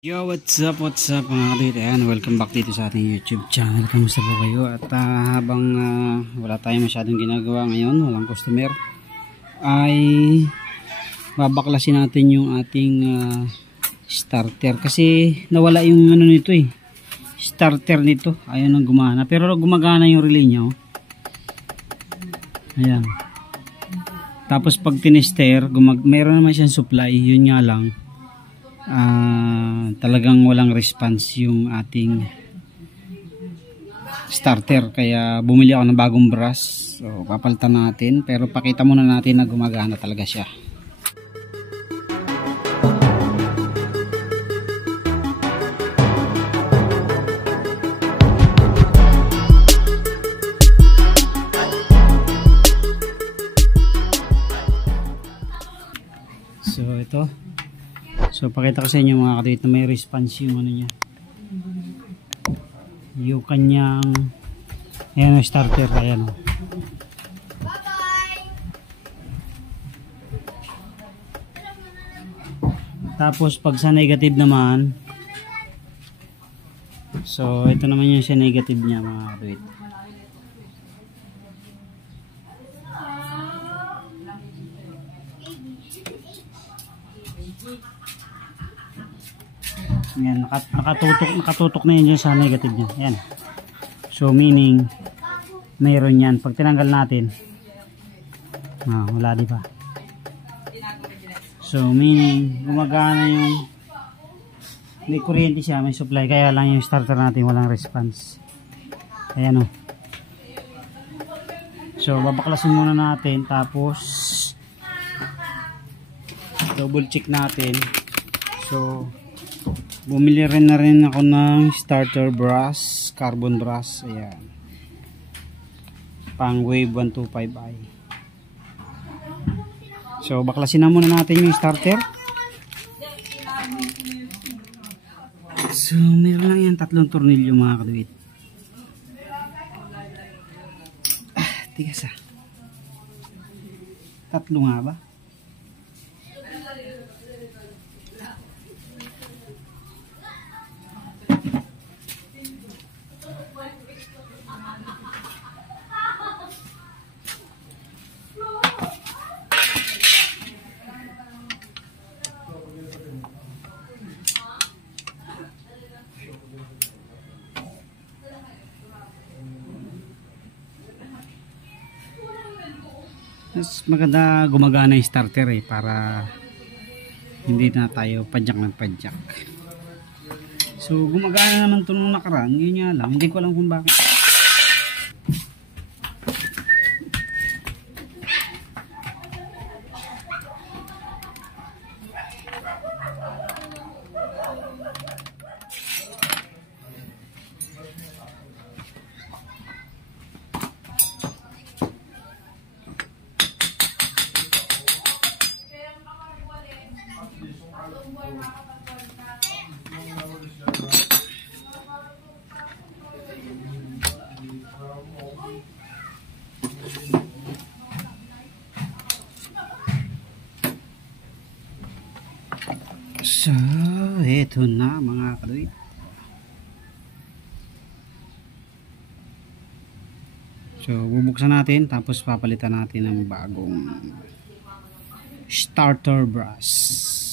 Yo, what's up mga kapatid, ayan, welcome back dito sa ating YouTube channel. Kamusta po kayo? At habang wala tayong masyadong ginagawa ngayon, walang customer, ay babaklasin natin yung ating starter kasi nawala yung ano nito starter nito, ayaw nang gumana, pero gumagana yung relay nya, oh. Ayan, tapos pag tinester, meron naman siyang supply, yun nga lang talagang walang response yung ating starter, kaya bumili ako ng bagong brush. So papalitan natin, pero pakita muna natin na gumagana talaga siya. So ito, so pakita ko sa inyo mga kadit na may response yung ano niya, yung kanyang, ayan o, starter, ayan o. Tapos pag sa negative naman, so ito naman yung sa negative niya mga kadit. Yan, nakatutok na yan sa negative niya. Yan. So meaning mayroon yan. Pag tinanggal natin, wala, di ba? So meaning gumagana yung, may kuryente siya, may supply, kaya lang yung starter natin walang response. Ayan o. So babaklasin muna natin, tapos double check natin. So bumili rin na rin ako ng starter brush, carbon brush, ayan, pang wave 125i. So baklasin na muna natin yung starter. So meron lang yan, 3 tornilyo mga kaduit. Tigas 3 nga ba? Mas maganda gumagana yung starter para hindi na tayo padyak ng padyak. So gumagana naman ito nung nakaraan, yun nga lang, hindi ko alam kung bakit. So eto na mga kaduit. So bubuksan natin, tapos papalitan natin ng bagong starter brush.